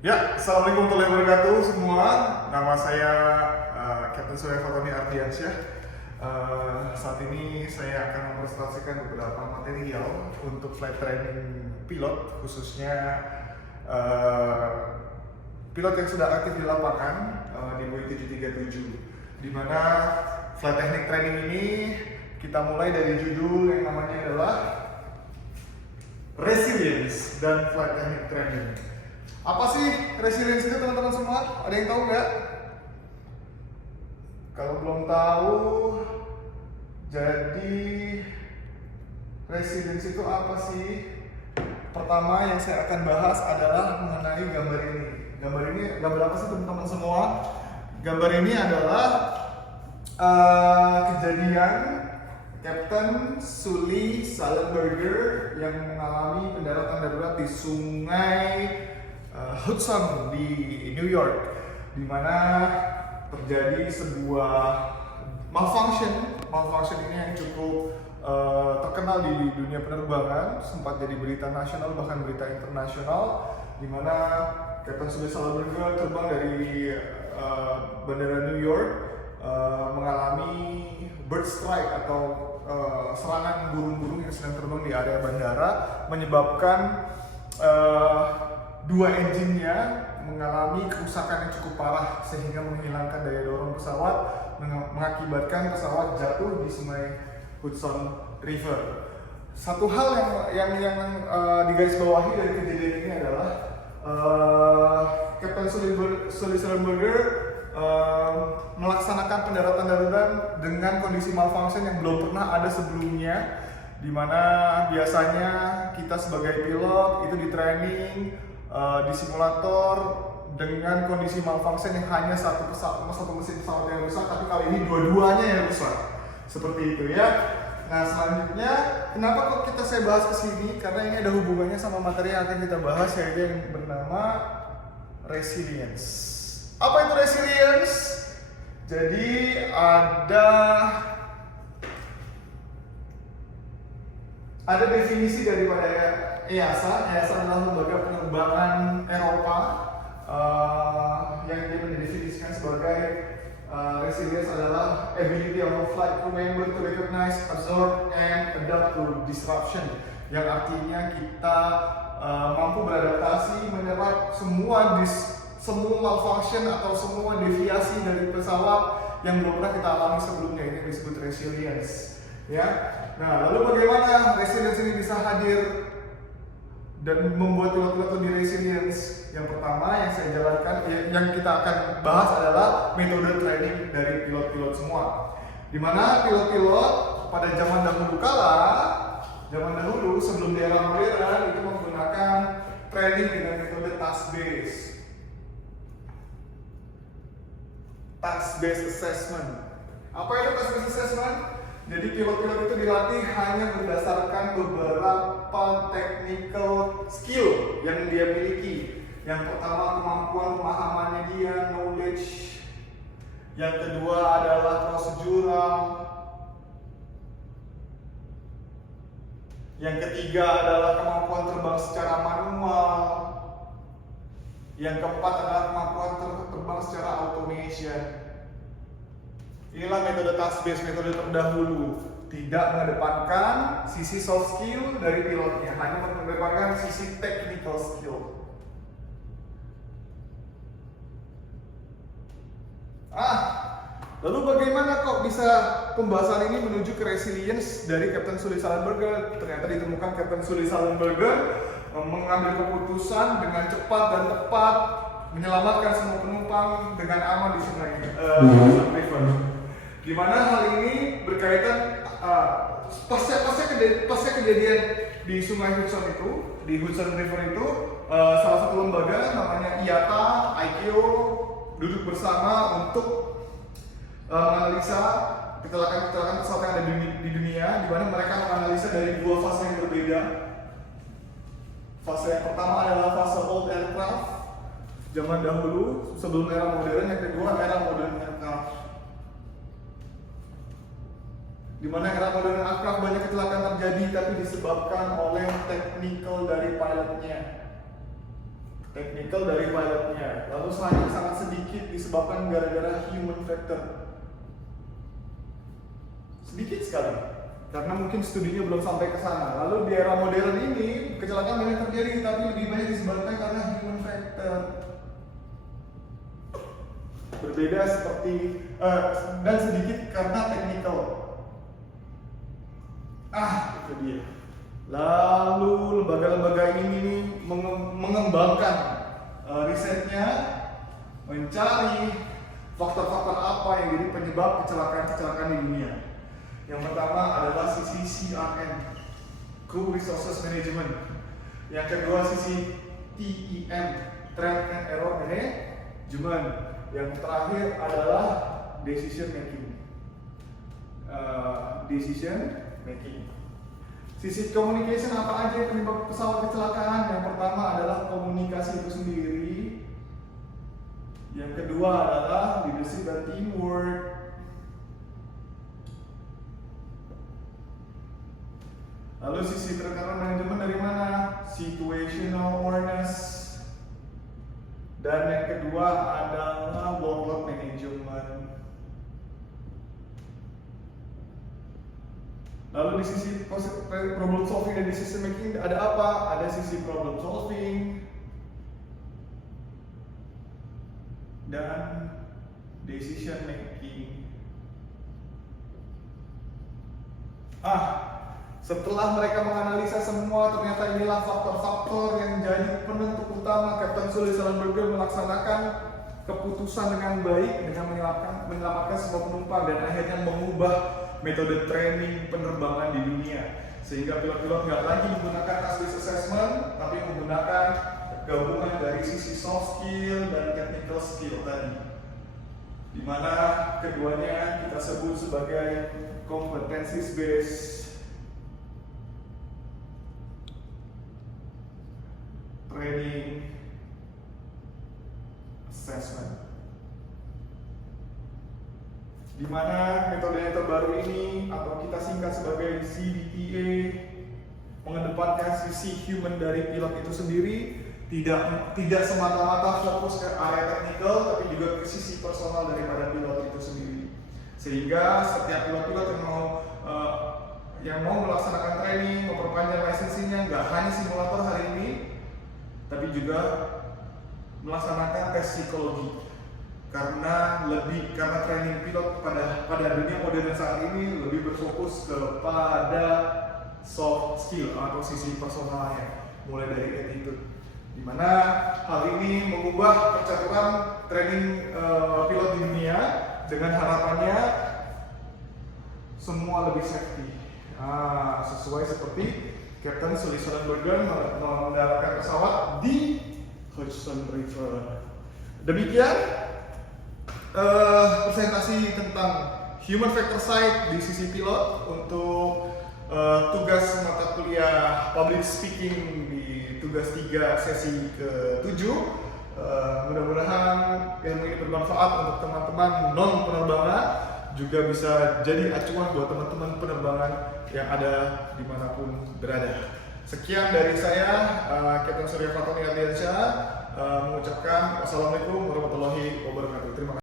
Ya, Assalamualaikum warahmatullahi wabarakatuh semua. Nama saya Captain Surya Fatoni Ardiansyah. Saat ini saya akan mempresentasikan beberapa material untuk flight training pilot, khususnya pilot yang sudah aktif di lapangan di Boeing 737. Di mana flight technique training ini kita mulai dari judul yang namanya adalah Resilience dan Flight Technique Training. Apa sih resilience itu teman-teman semua? Ada yang tahu nggak? Kalau belum tahu, jadi resilience itu apa sih? Pertama yang saya akan bahas adalah mengenai gambar ini. Gambar apa sih teman-teman semua? Gambar ini adalah kejadian Captain Sully Sullenberger yang mengalami pendaratan darurat di sungai Hudson di New York, di mana terjadi sebuah malfunction ini yang cukup terkenal di dunia penerbangan, sempat jadi berita nasional bahkan berita internasional, di mana Captain Sully Sullenberger terbang dari bandara New York mengalami bird strike atau serangan burung-burung yang sedang terbang di area bandara, menyebabkan dua engine-nya mengalami kerusakan yang cukup parah sehingga menghilangkan daya dorong pesawat, mengakibatkan pesawat jatuh di sungai Hudson River. Satu hal yang digarisbawahi dari kejadian ini adalah Captain Sully Sullenberger melaksanakan pendaratan darurat dengan kondisi malfunction yang belum pernah ada sebelumnya, di mana biasanya kita sebagai pilot itu di training di simulator dengan kondisi malfunction yang hanya satu mesin pesawat yang rusak, tapi kali ini dua-duanya yang rusak. Seperti itu ya. Nah, selanjutnya kenapa kok saya bahas ke sini? Karena ini ada hubungannya sama materi yang akan kita bahas, yaitu yang bernama resilience. Apa itu resilience? Jadi ada definisi daripada EASA. EASA adalah lembaga penerbangan Eropa yang dia mendefinisikan sebagai resilience adalah ability of a flight crew member to recognize, absorb, and adapt to disruption. Yang artinya kita mampu beradaptasi, menyerap semua malfunction atau semua deviasi dari pesawat yang belum pernah kita alami sebelumnya. Ini disebut resilience, ya. Nah, lalu bagaimana resilience ini bisa hadir dan membuat pilot-pilot lebih resilience? Yang pertama yang saya jalankan, yang kita akan bahas adalah metode training dari pilot-pilot semua. Dimana pilot-pilot pada zaman dahulu sebelum di era modern itu menggunakan training dengan metode task-based assessment. Apa itu task-based assessment? Jadi pilot-pilot itu dilatih hanya berdasarkan beberapa technical skill yang dia miliki. Yang pertama kemampuan pemahamannya dia, knowledge. Yang kedua adalah prosedural. Yang ketiga adalah kemampuan terbang secara manual. Yang keempat adalah kemampuan terbang secara automation. Inilah metode task-based, metode terdahulu. Tidak mengedepankan sisi soft skill dari pilotnya, hanya mengedepankan sisi technical skill. Lalu bagaimana kok bisa pembahasan ini menuju ke resilience dari Captain Sully Sullenberger? Ternyata ditemukan Captain Sully Sullenberger mengambil keputusan dengan cepat dan tepat menyelamatkan semua penumpang dengan aman di sungai Hudson River. Di mana hal ini berkaitan pasca kejadian di sungai Hudson itu, di Hudson River itu, salah satu lembaga namanya IATA, ICAO duduk bersama untuk menganalisa kecelakaan pesawat yang ada di dunia, di mana mereka menganalisa dari dua fase yang berbeda. Fase yang pertama adalah fase old aircraft, zaman dahulu sebelum era modern. Yang kedua era modern aircraft, di mana era modern aircraft banyak kecelakaan terjadi tapi disebabkan oleh technical dari pilotnya. Technical dari pilotnya. Lalu selanjutnya sangat sedikit disebabkan gara-gara human factor. Sedikit sekali, karena mungkin studinya belum sampai ke sana. Lalu di era modern ini kecelakaan banyak terjadi, tapi lebih banyak disebabkan karena human factor. Berbeda seperti dan sedikit karena technical. Itu dia. Lalu lembaga-lembaga ini mengembangkan risetnya, mencari faktor-faktor apa yang jadi penyebab kecelakaan-kecelakaan di dunia. Yang pertama adalah sisi CRM, Crew Resources Management. Yang kedua sisi TEM, Trial and Error Management. Yang terakhir adalah Decision Making. Sisi communication apa aja yang penyebab pesawat kecelakaan? Yang pertama adalah komunikasi itu sendiri. Yang kedua adalah leadership dan teamwork. Lalu sisi terkait manajemen dari mana? Situational awareness. Dan yang kedua adalah workload management. Lalu di sisi problem solving dan decision making ada apa? Ada sisi problem solving dan decision making. Setelah mereka menganalisa semua, ternyata inilah faktor-faktor yang menjadi penentu utama Kapten Sully Sullenberger melaksanakan keputusan dengan baik dengan menyelamatkan semua penumpang dan akhirnya mengubah metode training penerbangan di dunia, sehingga pilot-pilot nggak lagi menggunakan task-based assessment tapi menggunakan gabungan dari sisi soft skill dan technical skill tadi, di mana keduanya kita sebut sebagai competencies based training assessment, di mana metode yang terbaru ini atau kita singkat sebagai CBTA mengedepankan sisi human dari pilot itu sendiri, tidak semata-mata fokus ke area teknikal tapi juga ke sisi personal daripada pilot itu sendiri, sehingga setiap pilot-pilot yang mau melaksanakan training, memperpanjang lisensinya nggak hanya simulator hari ini tapi juga melaksanakan tes psikologi, karena training pilot pada dunia modern saat ini lebih berfokus kepada soft skill atau sisi personalnya, mulai dari attitude, di mana hal ini mengubah percaturan training pilot di dunia dengan harapannya semua lebih safety, sesuai seperti Kapten Sully Sullenberger mendaratkan pesawat di Hudson River. Demikian presentasi tentang human factor side di sisi pilot untuk tugas mata kuliah public speaking di tugas 3 sesi ke-7. Mudah-mudahan ilmu ini bermanfaat untuk teman-teman non penerbangan, juga bisa jadi acuan buat teman-teman penerbangan yang ada dimanapun berada. Sekian dari saya, Kapten Surya Fatoni Ardiansyah, mengucapkan wassalamualaikum warahmatullahi wabarakatuh. Terima kasih.